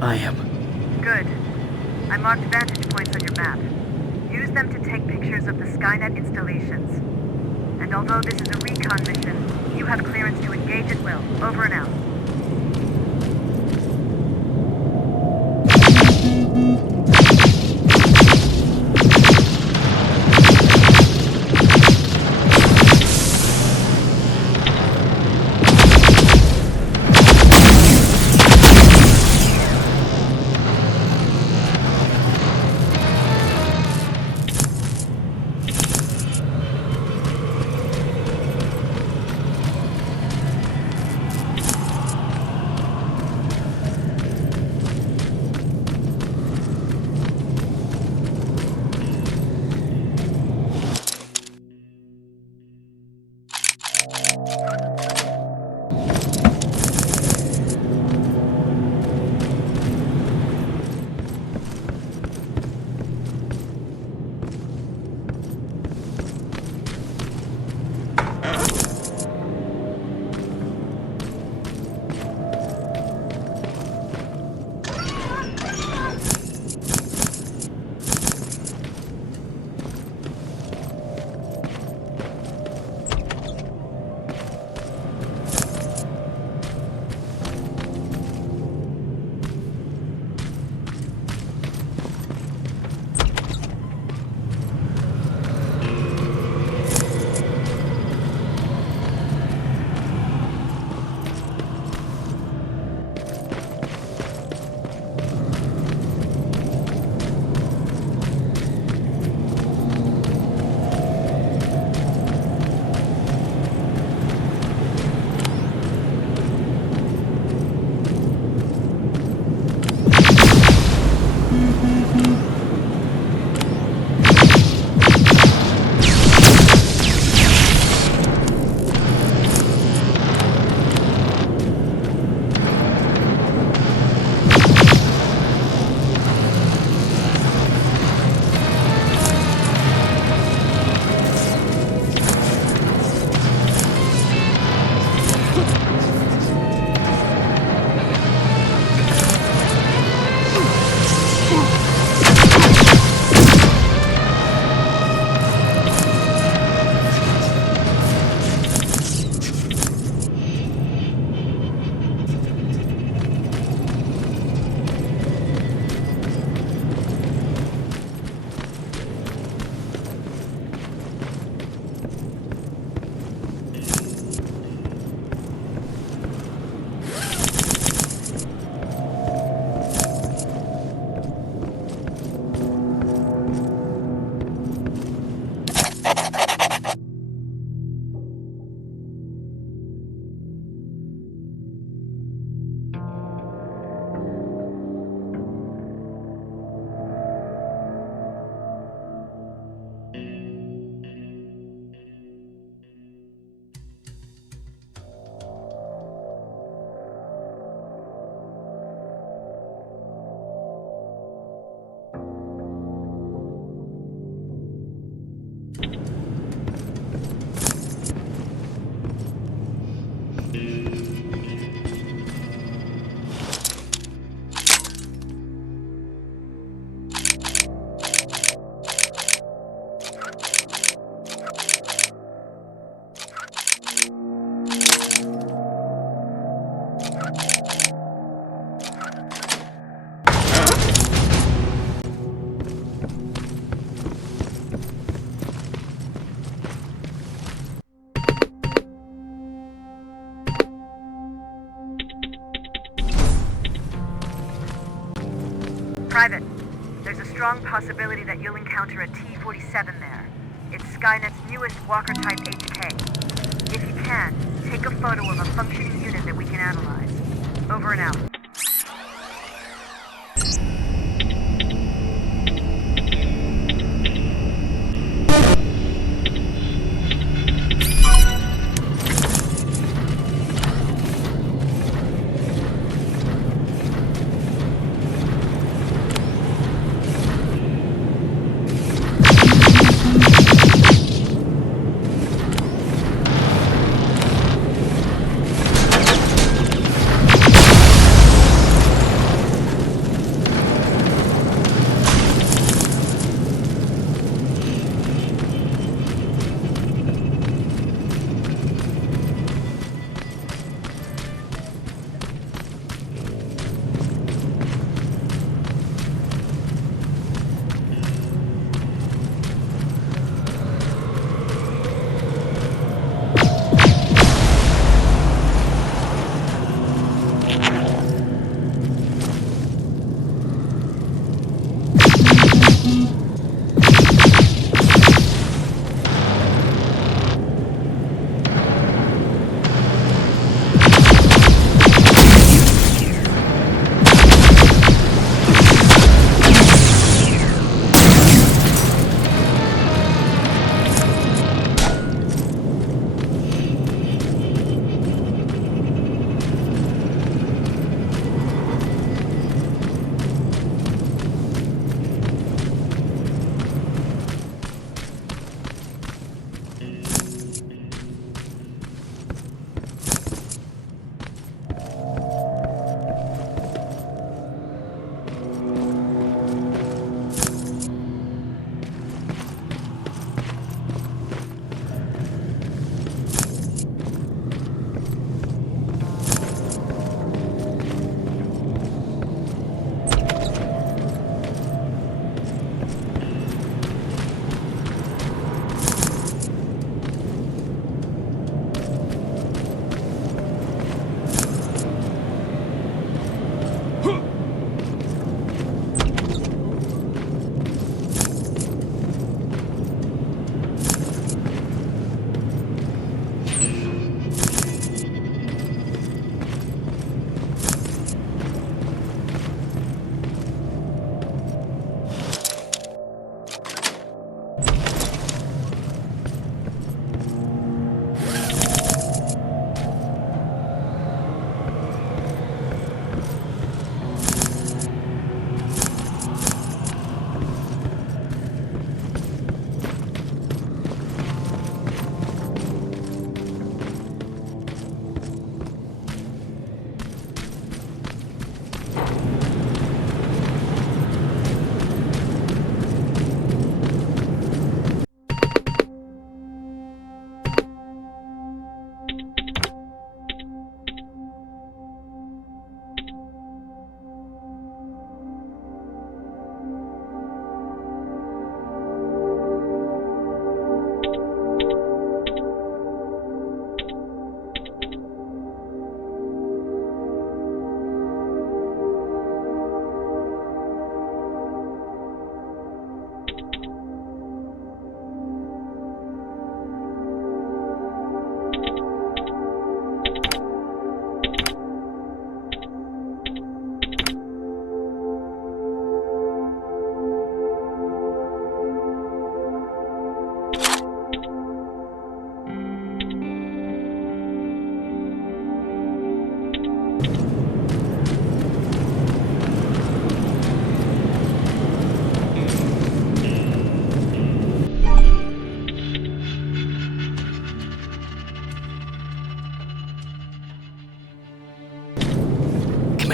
I am. Good. I marked vantage points on your map. Use them to take pictures of the Skynet installations. And although this is a recon mission, you have clearance to engage at will. Over and out. Private, there's a strong possibility that you'll encounter a T-47 there. It's Skynet's newest Walker-type HK. If you can, take a photo of a functioning unit that we can analyze. Over and out.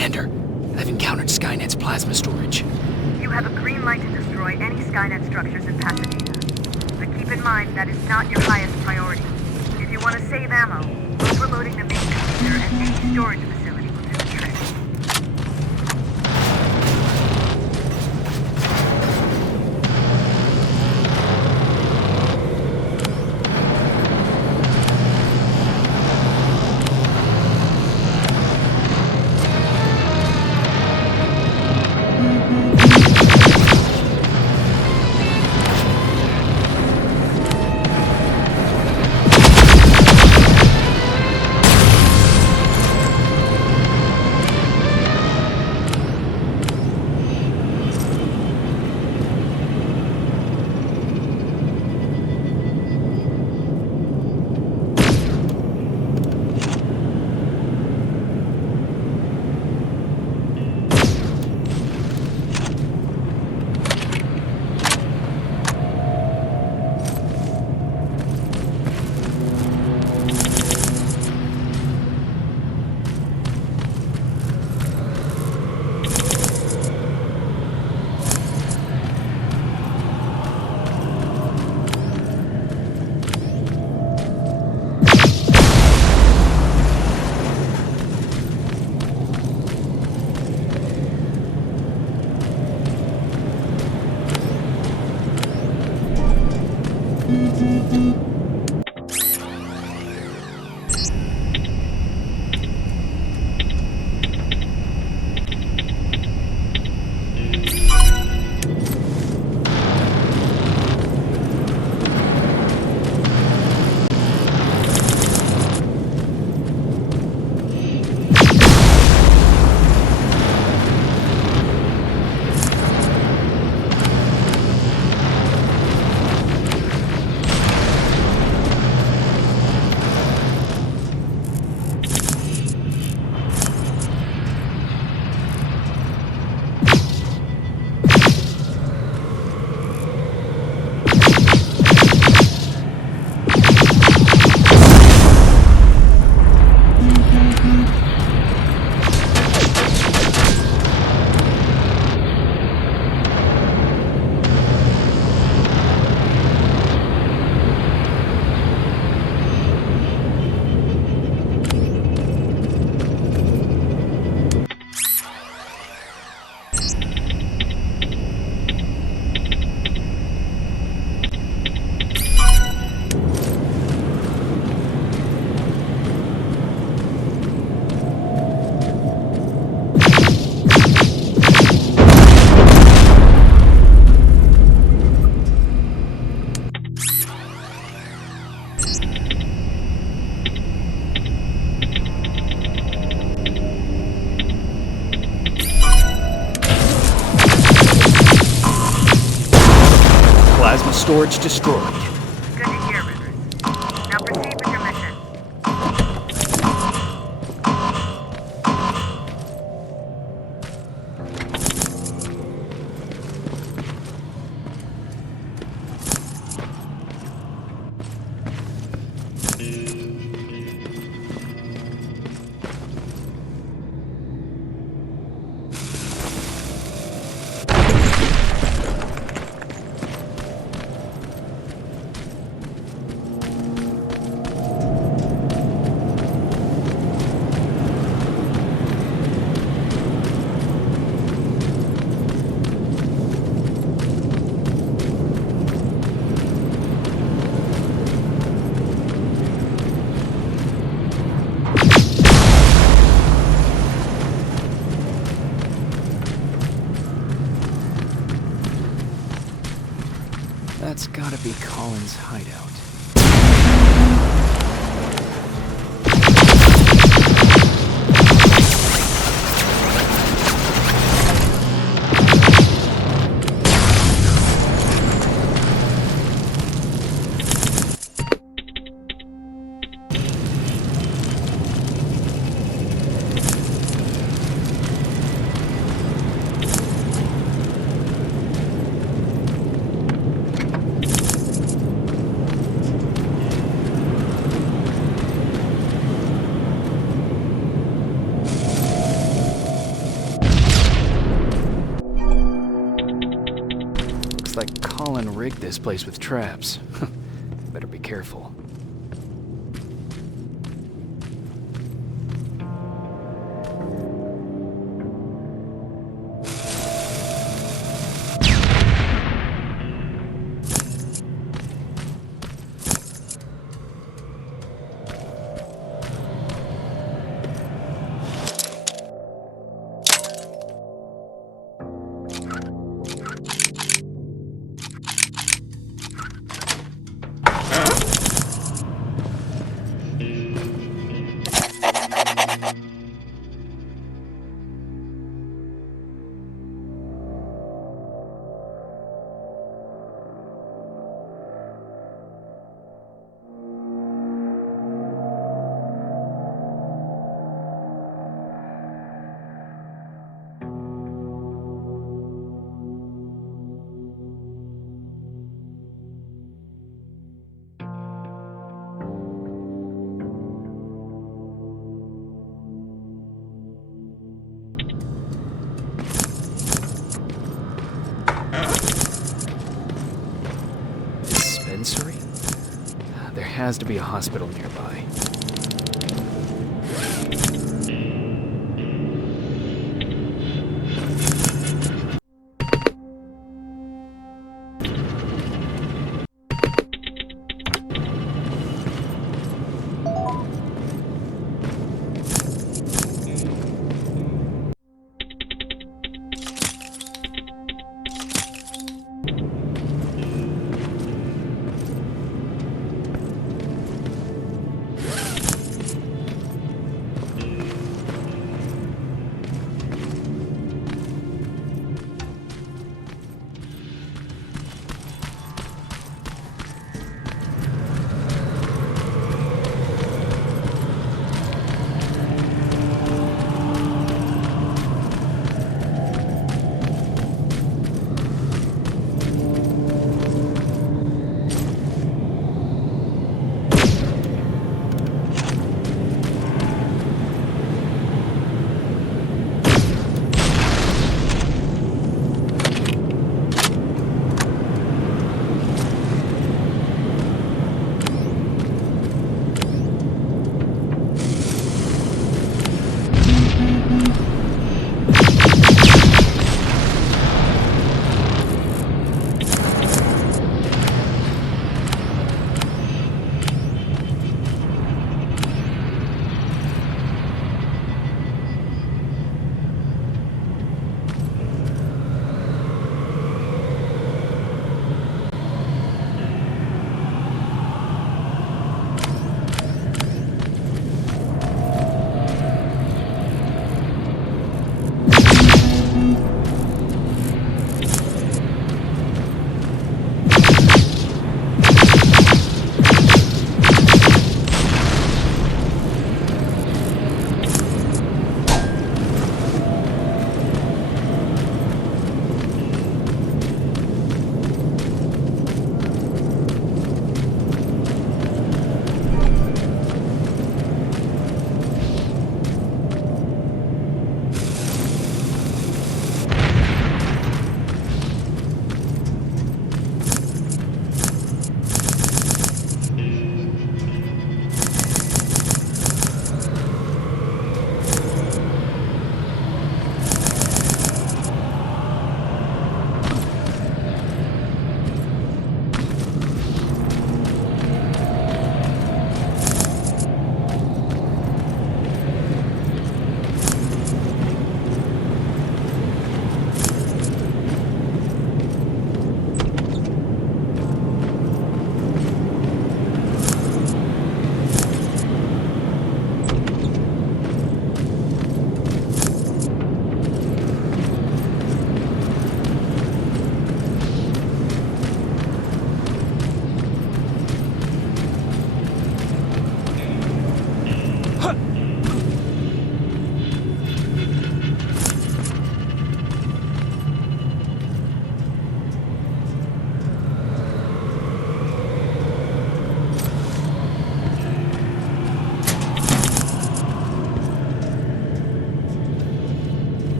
Commander, I've encountered Skynet's plasma storage. You have a green light to destroy any Skynet structures in Pasadena. But keep in mind that is not your highest priority. If you want to save ammo, overloading the main computer and any storage facility will do the trick. Plasma storage destroyed. Good to hear, Rivers. Now proceed with your mission. That's gotta be Colin's hideout. rigged this place with traps. Better be careful. Dispensary? There has to be a hospital nearby.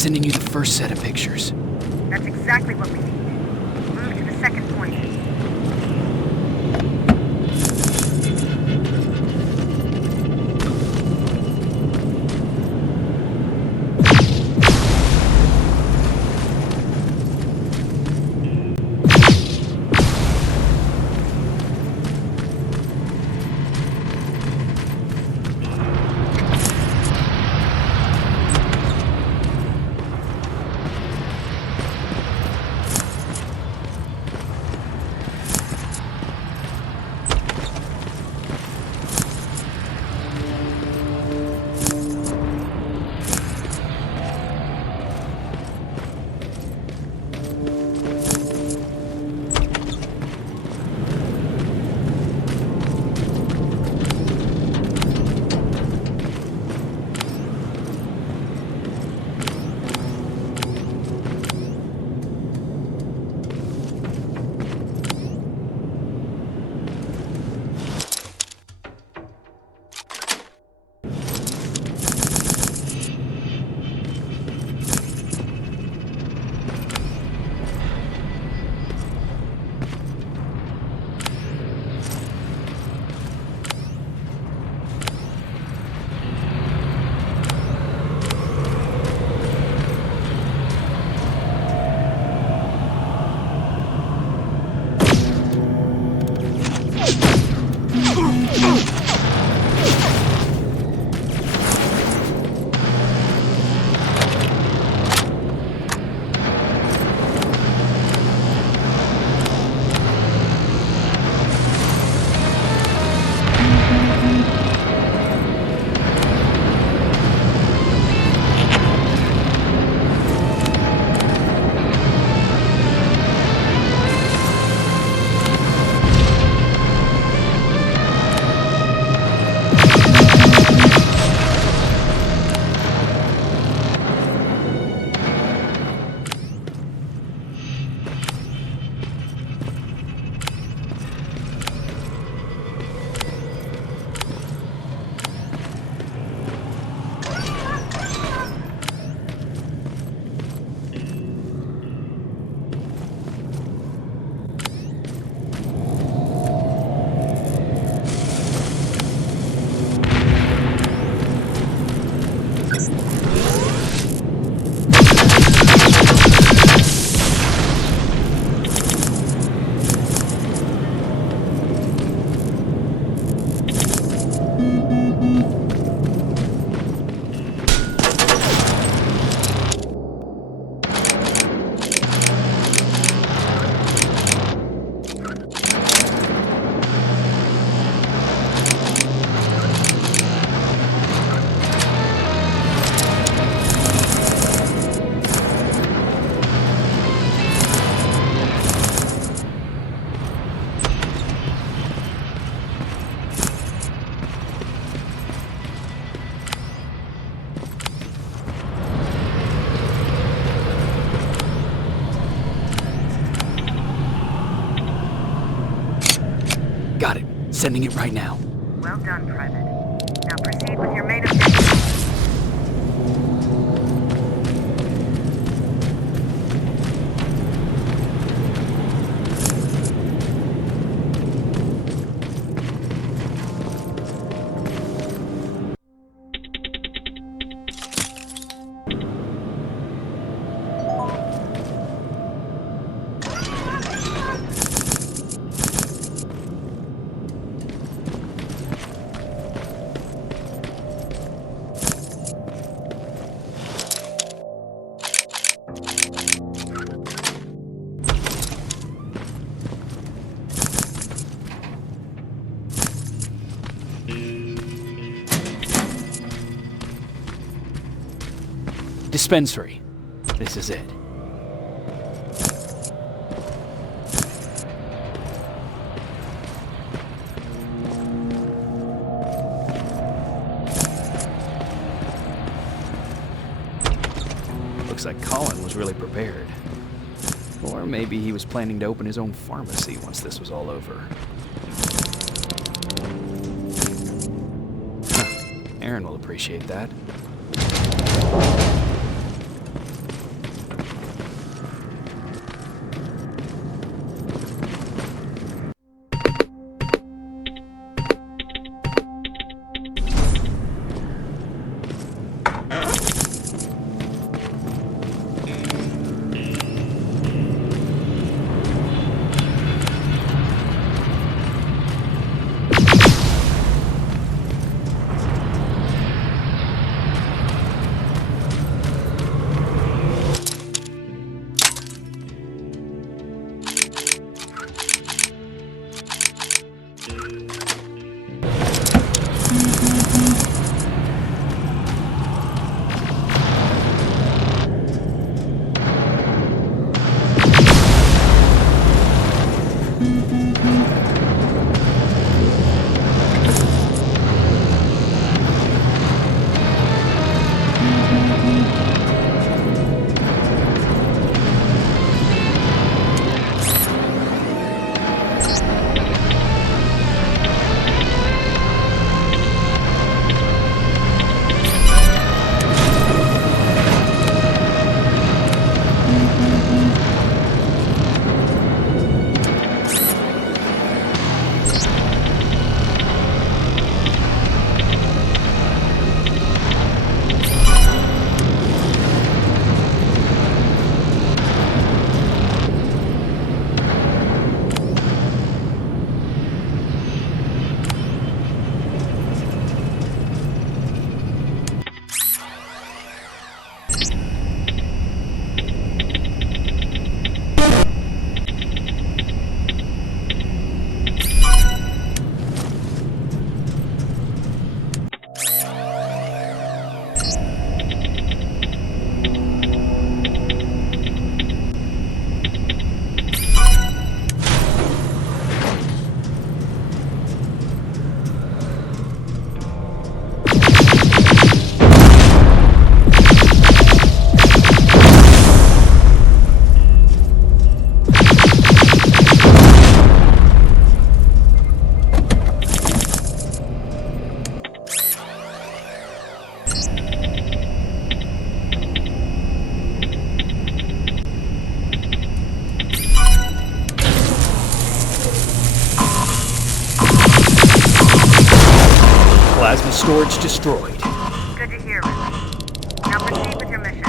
Sending you the first set of pictures. That's exactly what we need. Move to the second point. Sending it right now. Well done, Private. Now proceed with your main objective. Dispensary. This is it. Looks like Colin was really prepared. Or maybe he was planning to open his own pharmacy once this was all over. Huh. Aaron will appreciate that. Plasma storage destroyed. Good to hear, Ridley. Now proceed with your mission.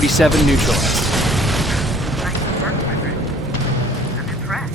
T-47 neutralized. Nice work, Reverend. I'm impressed.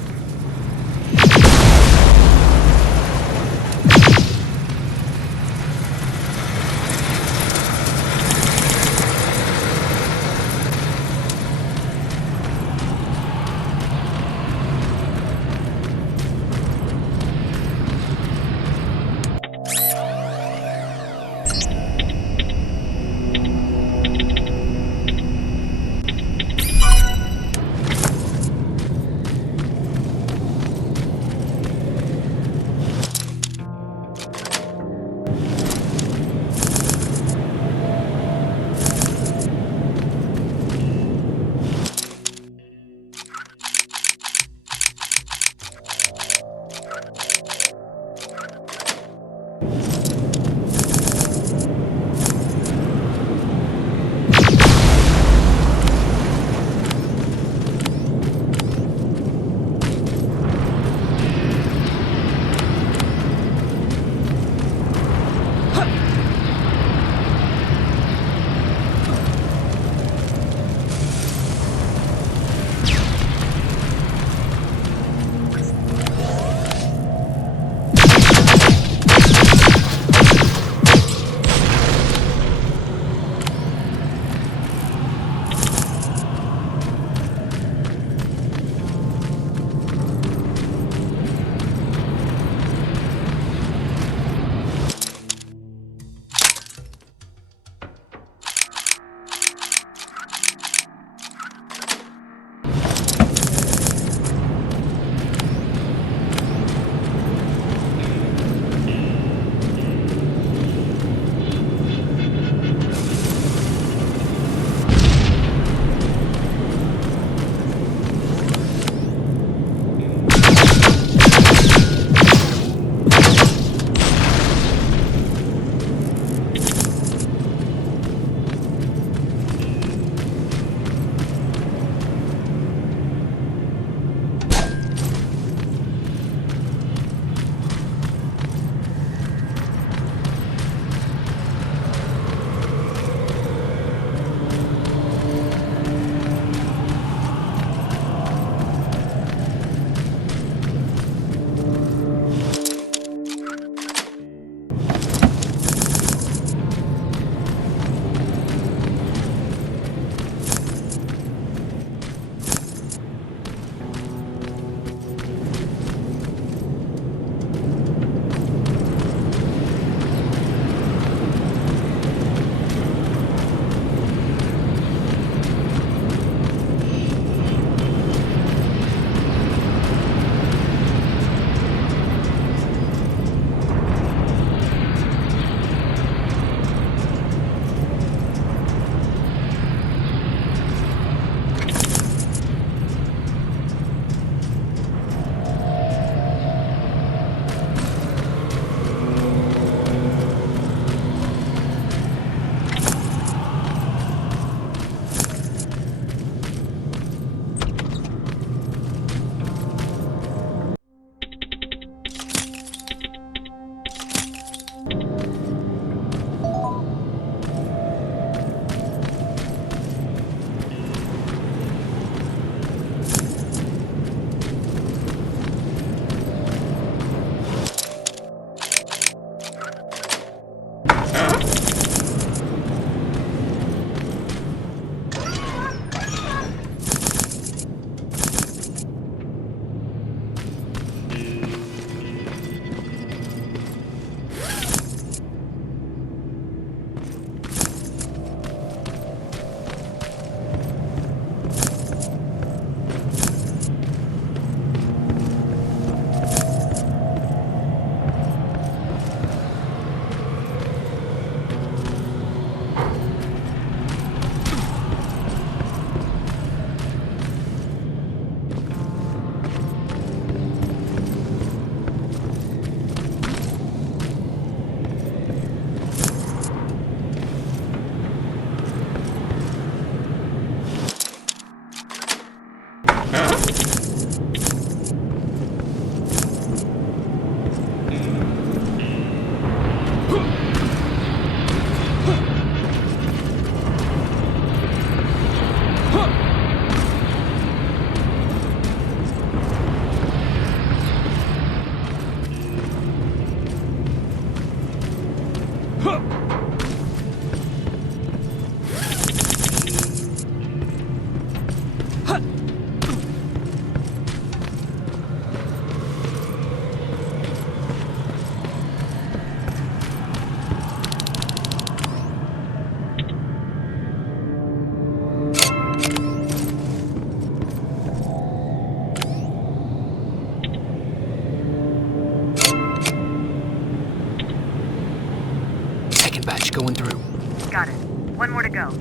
Got it. One more to go.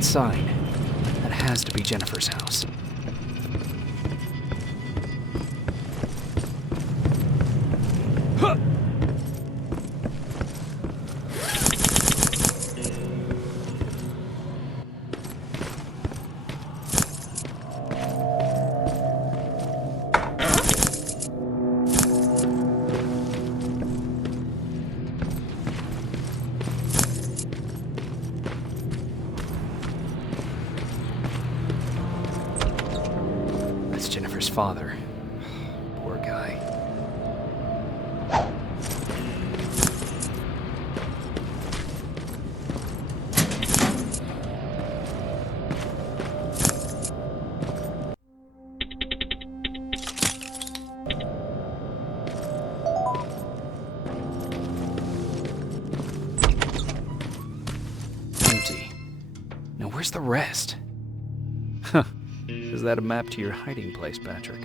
Sign. That has to be Jennifer's house. father. Poor guy. Empty. Now where's the rest? Huh. Is that a map to your hiding place, Patrick?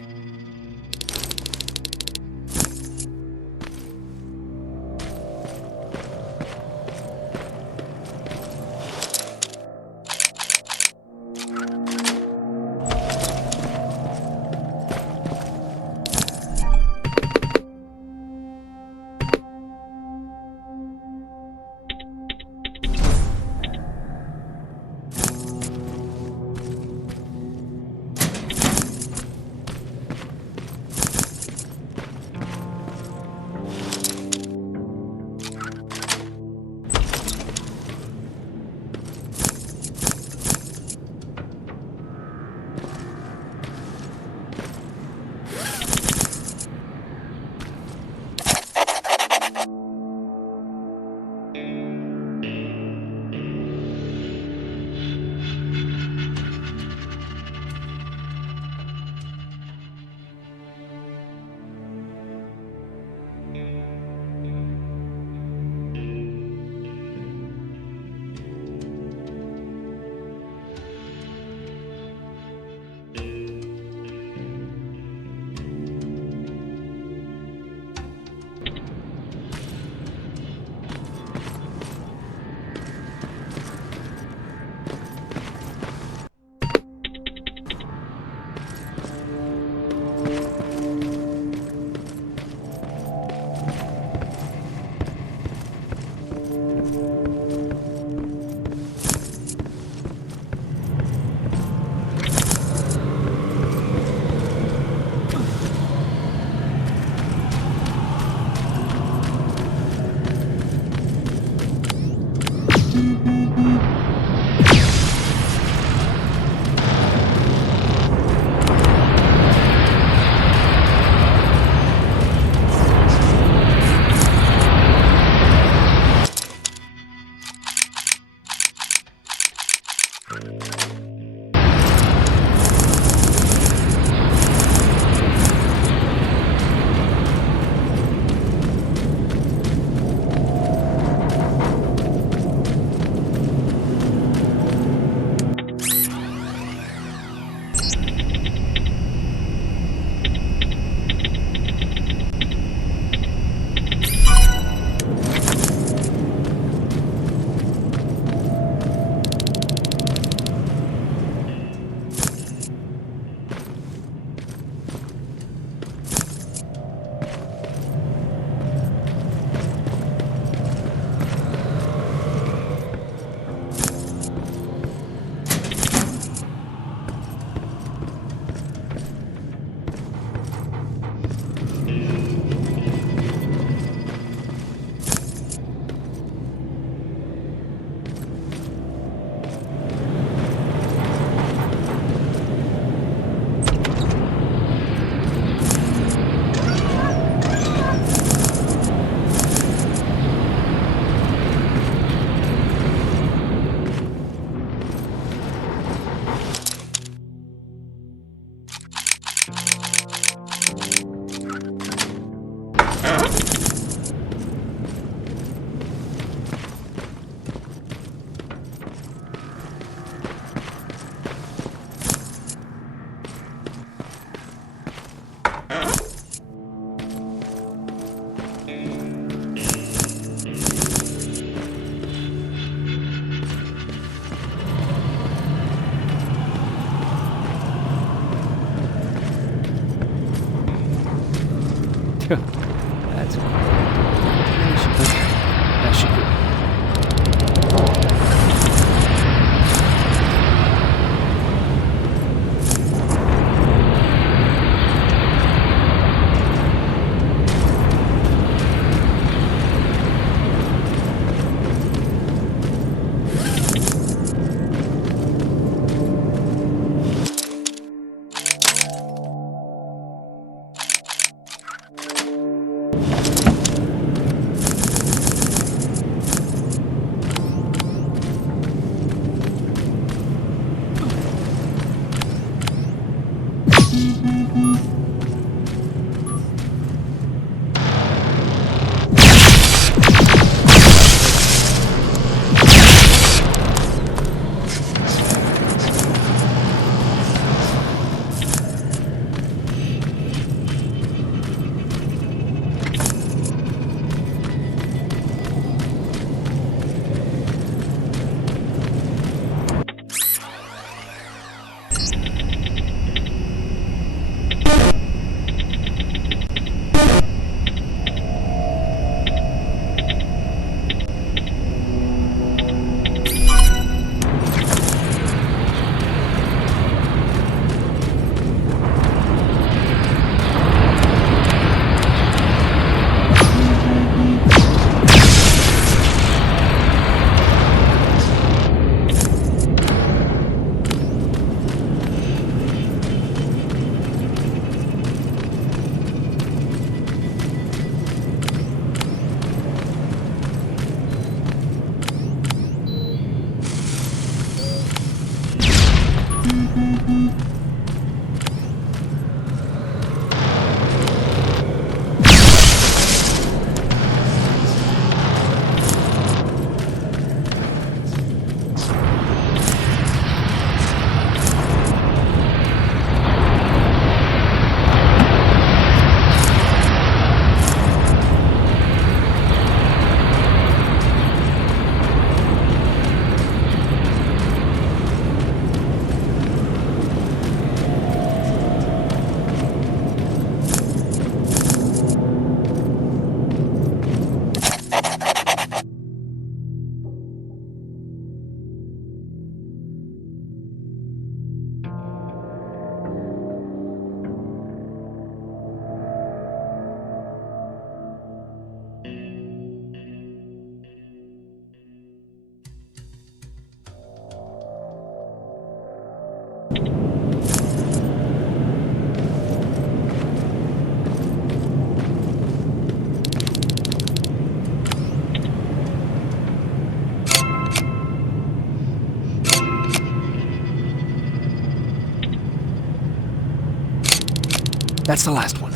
That's the last one.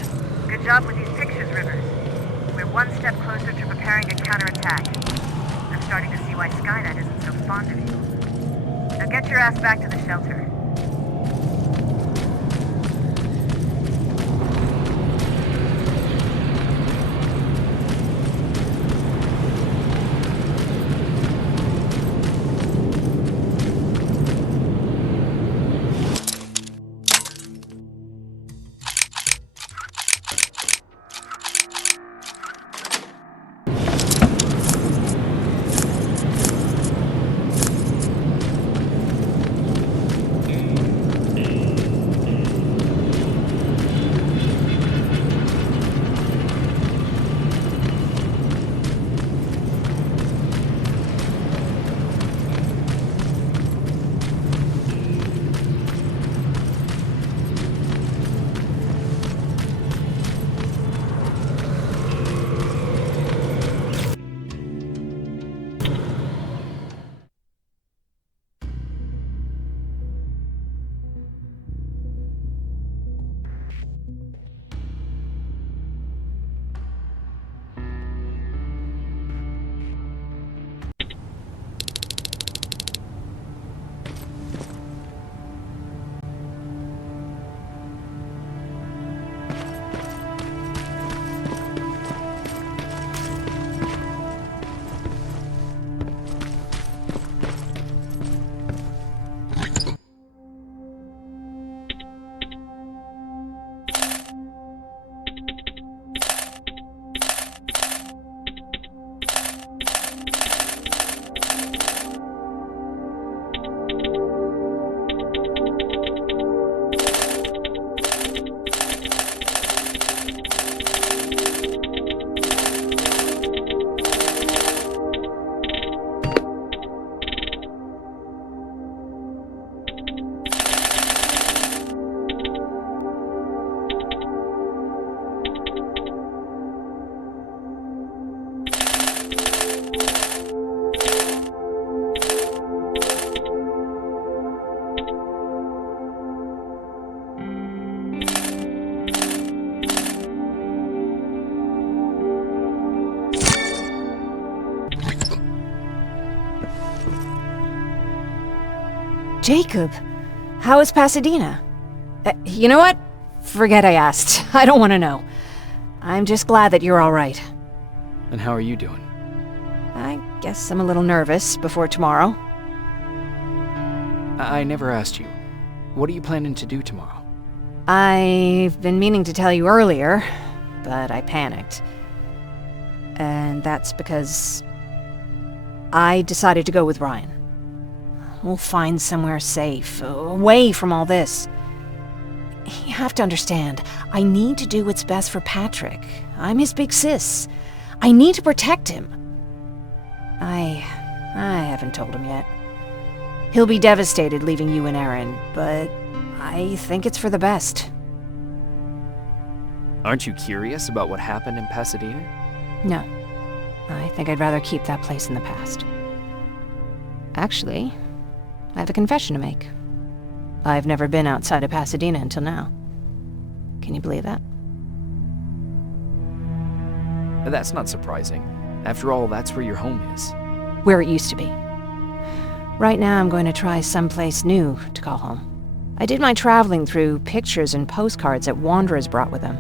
Good job with these pictures, Rivers. We're one step closer to preparing a counterattack. I'm starting to see why Skynet isn't so fond of you. Now get your ass back to the shelter. Jacob, how is Pasadena? You know what? Forget I asked. I don't want to know. I'm just glad that you're all right. And how are you doing? I guess I'm a little nervous before tomorrow. I never asked you. What are you planning to do tomorrow? I've been meaning to tell you earlier, but I panicked. And that's because I decided to go with Ryan. We'll find somewhere safe, away from all this. You have to understand, I need to do what's best for Patrick. I'm his big sis. I need to protect him. I haven't told him yet. He'll be devastated leaving you and Aaron, but I think it's for the best. Aren't you curious about what happened in Pasadena? No. I think I'd rather keep that place in the past. Actually, I have a confession to make. I've never been outside of Pasadena until now. Can you believe that? That's not surprising. After all, that's where your home is. Where it used to be. Right now, I'm going to try someplace new to call home. I did my traveling through pictures and postcards that wanderers brought with them.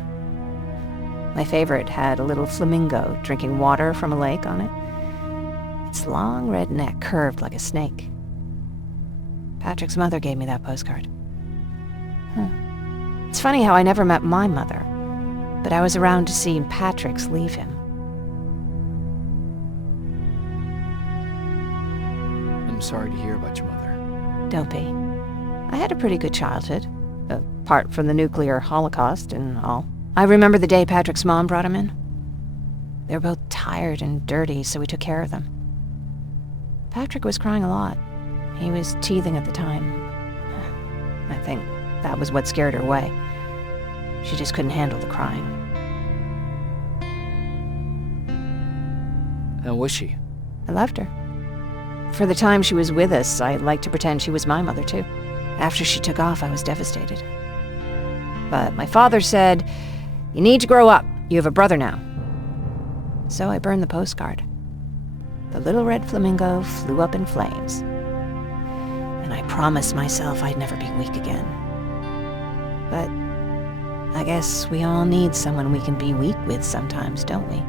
My favorite had a little flamingo drinking water from a lake on it. Its long red neck curved like a snake. Patrick's mother gave me that postcard. It's funny how I never met my mother, but I was around to see Patrick's leave him. I'm sorry to hear about your mother. Don't be. I had a pretty good childhood, apart from the nuclear holocaust and all. I remember the day Patrick's mom brought him in. They were both tired and dirty, so we took care of them. Patrick was crying a lot. He was teething at the time. I think that was what scared her away. She just couldn't handle the crying. How was she? I loved her. For the time she was with us, I liked to pretend she was my mother too. After she took off, I was devastated. But my father said, "You need to grow up. You have a brother now." So I burned the postcard. The little red flamingo flew up in flames. And I promised myself I'd never be weak again. But I guess we all need someone we can be weak with sometimes, don't we?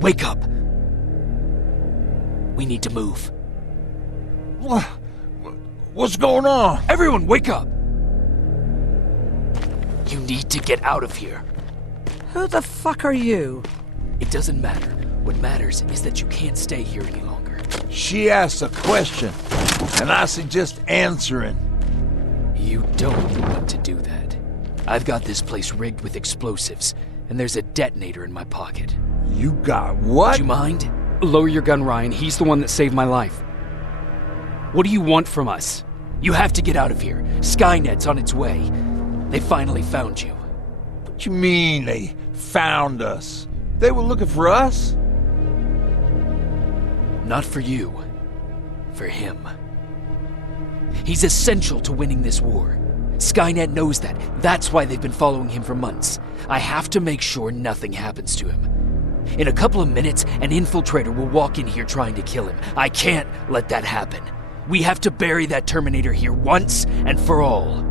Wake up! We need to move. What's going on? Everyone, wake up! You need to get out of here. Who the fuck are you? It doesn't matter. What matters is that you can't stay here any longer. She asked a question, and I suggest answering. You don't want to do that. I've got this place rigged with explosives, and there's a detonator in my pocket. You got what? Would you mind? Lower your gun, Ryan. He's the one that saved my life. What do you want from us? You have to get out of here. Skynet's on its way. They finally found you. What you mean they found us? They were looking for us? Not for you. For him. He's essential to winning this war. Skynet knows that. That's why they've been following him for months. I have to make sure nothing happens to him. In a couple of minutes, an infiltrator will walk in here trying to kill him. I can't let that happen. We have to bury that Terminator here once and for all.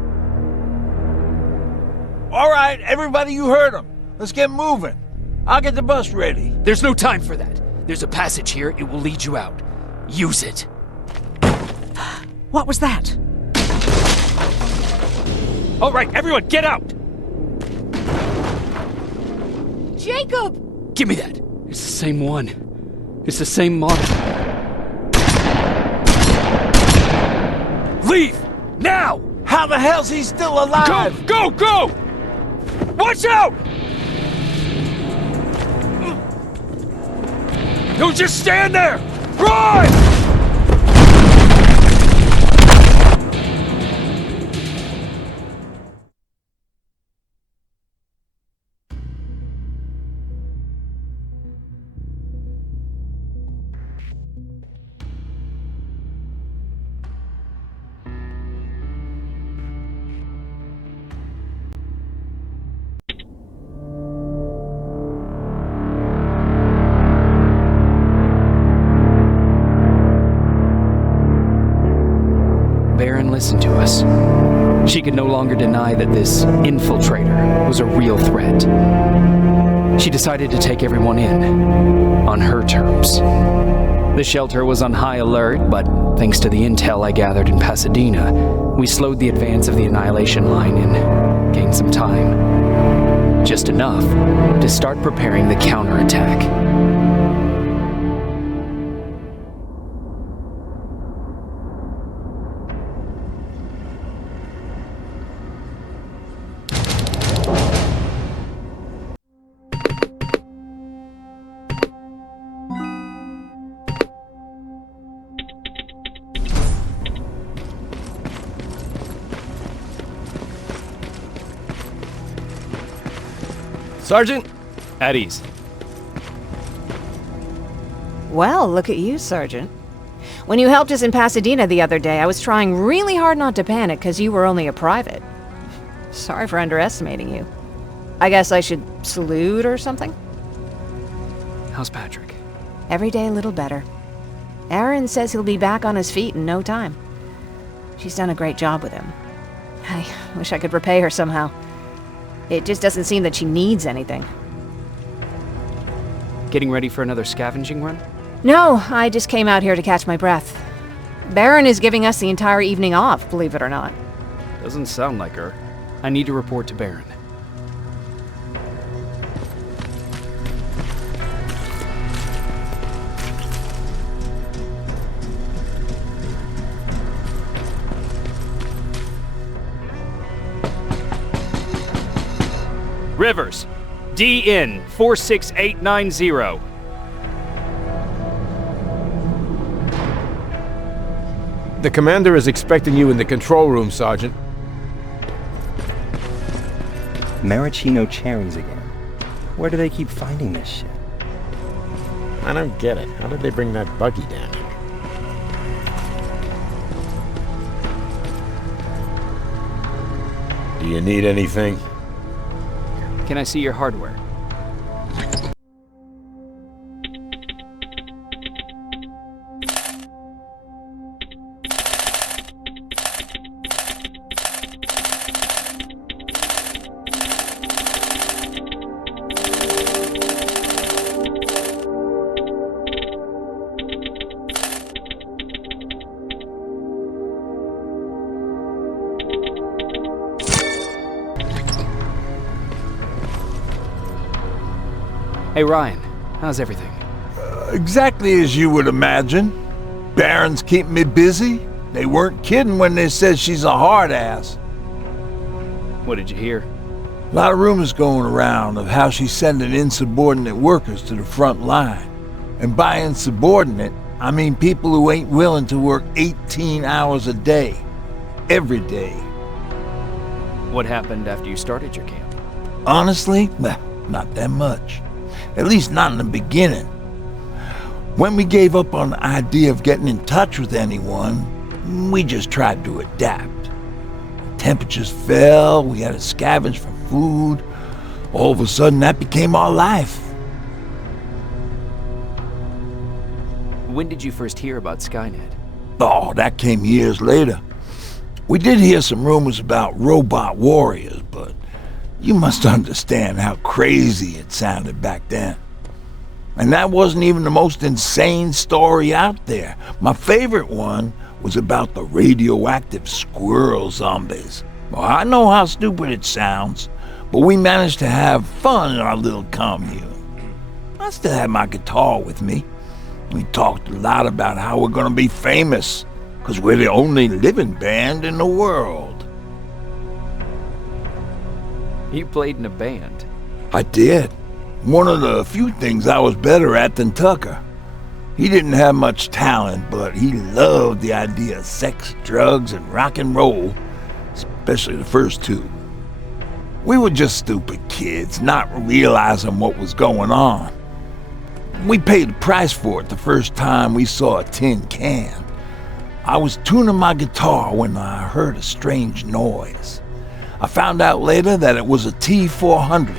All right, everybody, you heard him. Let's get moving. I'll get the bus ready. There's no time for that. There's a passage here. It will lead you out. Use it. What was that? All right, everyone, get out! Jacob! Give me that. It's the same one. It's the same model. Leave! Now! How the hell's he still alive? Go! Go! Watch out! Don't just stand there! Run! Baron listened to us. She could no longer deny that this infiltrator was a real threat. She decided to take everyone in, on her terms. The shelter was on high alert, but thanks to the intel I gathered in Pasadena, we slowed the advance of the Annihilation Line and gained some time. Just enough to start preparing the counterattack. Sergeant, at ease. Well, look at you, Sergeant. When you helped us in Pasadena the other day, I was trying really hard not to panic because you were only a private. Sorry for underestimating you. I guess I should salute or something? How's Patrick? Every day a little better. Aaron says he'll be back on his feet in no time. She's done a great job with him. I wish I could repay her somehow. It just doesn't seem that she needs anything. Getting ready for another scavenging run? No, I just came out here to catch my breath. Baron is giving us the entire evening off, believe it or not. Doesn't sound like her. I need to report to Baron. Rivers, DN 46890. The commander is expecting you in the control room, Sergeant. Maraschino cherries again. Where do they keep finding this shit? I don't get it. How did they bring that buggy down here? Do you need anything? Can I see your hardware? Hey Ryan, how's everything? Exactly as you would imagine. Baron's keeping me busy. They weren't kidding when they said she's a hard ass. What did you hear? A lot of rumors going around of how she's sending insubordinate workers to the front line. And by insubordinate, I mean people who ain't willing to work 18 hours a day. Every day. What happened after you started your camp? Honestly, well, not that much. At least not in the beginning. When we gave up on the idea of getting in touch with anyone, we just tried to adapt. Temperatures fell, we had to scavenge for food. All of a sudden, that became our life. When did you first hear about Skynet? Oh, that came years later. We did hear some rumors about robot warriors, but you must understand how crazy it sounded back then. And that wasn't even the most insane story out there. My favorite one was about the radioactive squirrel zombies. Well, I know how stupid it sounds, but we managed to have fun in our little commune. I still had my guitar with me. We talked a lot about how we're gonna be famous, because we're the only living band in the world. You played in a band. I did. One of the few things I was better at than Tucker. He didn't have much talent, but he loved the idea of sex, drugs, and rock and roll, especially the first two. We were just stupid kids, not realizing what was going on. We paid the price for it the first time we saw a tin can. I was tuning my guitar when I heard a strange noise. I found out later that it was a T-400.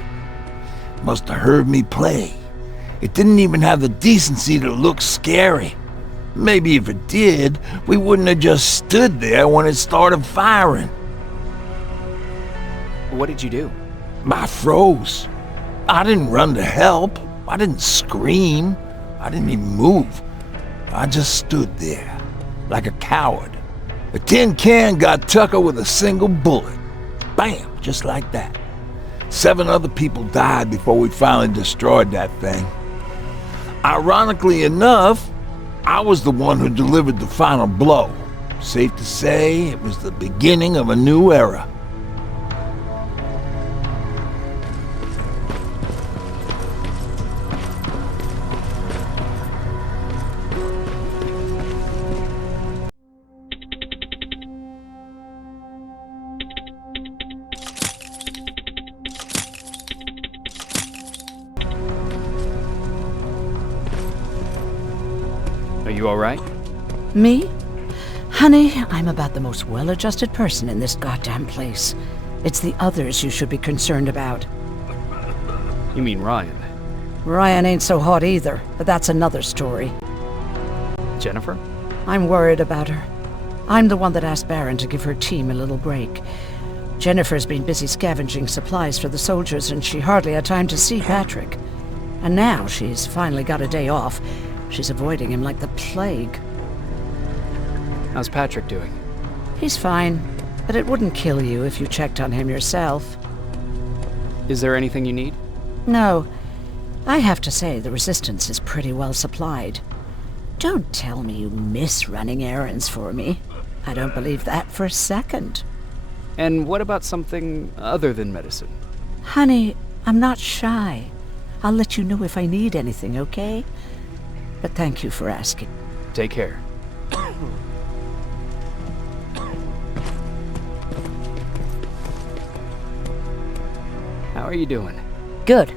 Must have heard me play. It didn't even have the decency to look scary. Maybe if it did, we wouldn't have just stood there when it started firing. What did you do? I froze. I didn't run to help. I didn't scream. I didn't even move. I just stood there, like a coward. The tin can got Tucker with a single bullet. Bam, just like that. 7 other people died before we finally destroyed that thing. Ironically enough, I was the one who delivered the final blow. Safe to say, it was the beginning of a new era. Are you alright? Me? Honey, I'm about the most well-adjusted person in this goddamn place. It's the others you should be concerned about. You mean Ryan? Ryan ain't so hot either, but that's another story. Jennifer? I'm worried about her. I'm the one that asked Baron to give her team a little break. Jennifer's been busy scavenging supplies for the soldiers, and she hardly had time to see Patrick. And now she's finally got a day off. She's avoiding him like the plague. How's Patrick doing? He's fine, but it wouldn't kill you if you checked on him yourself. Is there anything you need? No. I have to say the Resistance is pretty well supplied. Don't tell me you miss running errands for me. I don't believe that for a second. And what about something other than medicine? Honey, I'm not shy. I'll let you know if I need anything, okay? But thank you for asking. Take care. How are you doing? Good.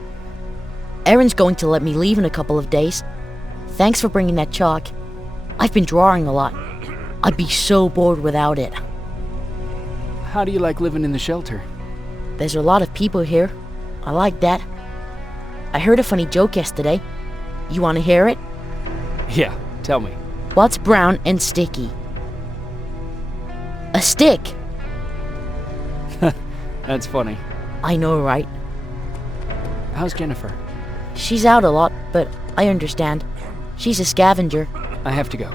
Erin's going to let me leave in a couple of days. Thanks for bringing that chalk. I've been drawing a lot. I'd be so bored without it. How do you like living in the shelter? There's a lot of people here. I like that. I heard a funny joke yesterday. You want to hear it? Yeah, tell me. What's brown and sticky? A stick! That's funny. I know, right? How's Jennifer? She's out a lot, but I understand. She's a scavenger. I have to go.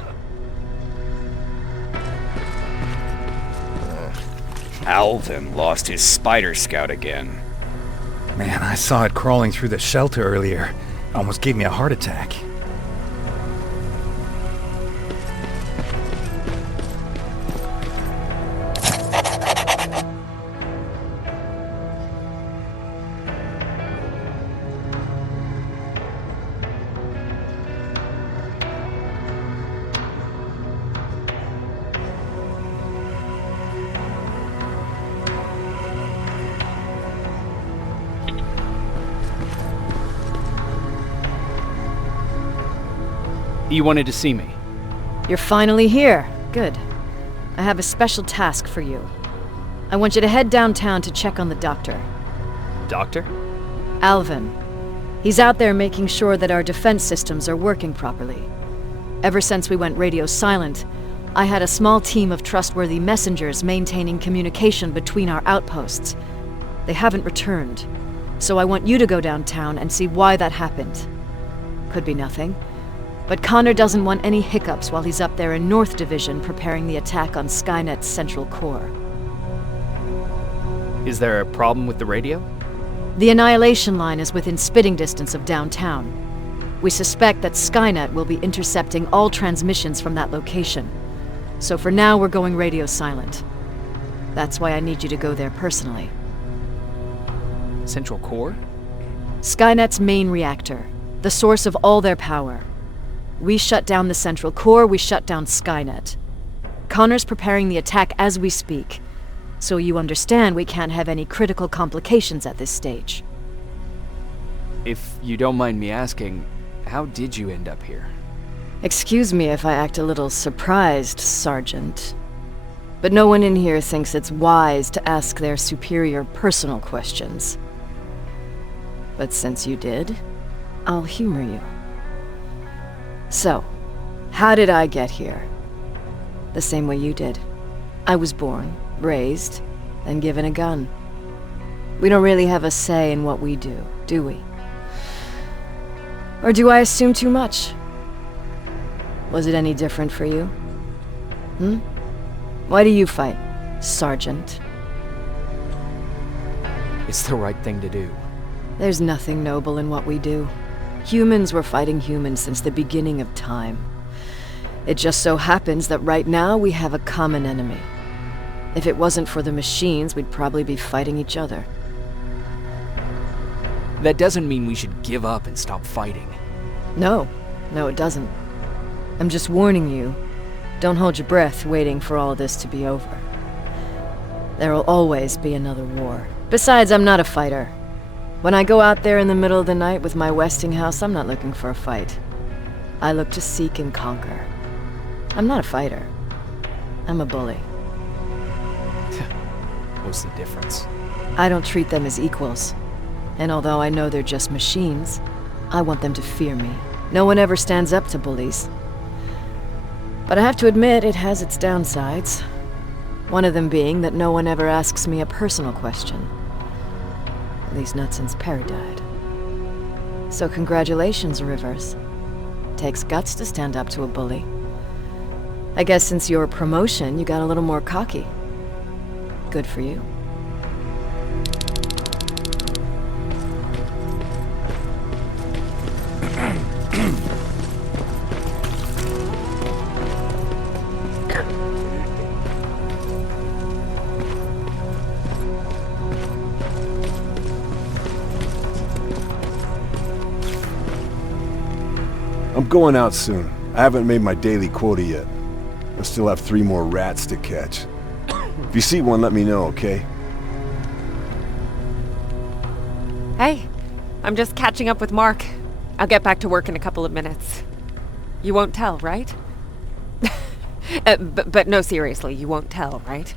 Alvin lost his spider scout again. Man, I saw it crawling through the shelter earlier. Almost gave me a heart attack. You wanted to see me? You're finally here. Good. I have a special task for you. I want you to head downtown to check on the doctor. Doctor? Alvin. He's out there making sure that our defense systems are working properly. Ever since we went radio silent, I had a small team of trustworthy messengers maintaining communication between our outposts. They haven't returned, so I want you to go downtown and see why that happened. Could be nothing. But Connor doesn't want any hiccups while he's up there in North Division preparing the attack on Skynet's central core. Is there a problem with the radio? The Annihilation Line is within spitting distance of downtown. We suspect that Skynet will be intercepting all transmissions from that location. So for now, we're going radio silent. That's why I need you to go there personally. Central core? Skynet's main reactor, the source of all their power. We shut down the central core, we shut down Skynet. Connor's preparing the attack as we speak, so you understand we can't have any critical complications at this stage. If you don't mind me asking, how did you end up here? Excuse me if I act a little surprised, Sergeant. But no one in here thinks it's wise to ask their superior personal questions. But since you did, I'll humor you. So, how did I get here? The same way you did. I was born, raised, and given a gun. We don't really have a say in what we do we? Or do I assume too much? Was it any different for you? Why do you fight, Sergeant? It's the right thing to do. There's nothing noble in what we do. Humans were fighting humans since the beginning of time. It just so happens that right now we have a common enemy. If it wasn't for the machines, we'd probably be fighting each other. That doesn't mean we should give up and stop fighting. No, it doesn't. I'm just warning you. Don't hold your breath waiting for all this to be over. There'll always be another war. Besides, I'm not a fighter. When I go out there in the middle of the night with my Westinghouse, I'm not looking for a fight. I look to seek and conquer. I'm not a fighter. I'm a bully. What's the difference? I don't treat them as equals. And although I know they're just machines, I want them to fear me. No one ever stands up to bullies. But I have to admit, it has its downsides. One of them being that no one ever asks me a personal question. At least not since Perry died. So congratulations, Rivers. Takes guts to stand up to a bully. I guess since your promotion, you got a little more cocky. Good for you. I'm going out soon. I haven't made my daily quota yet. I still have 3 more rats to catch. If you see one, let me know, okay? Hey, I'm just catching up with Mark. I'll get back to work in a couple of minutes. You won't tell, right? But no, seriously, you won't tell, right?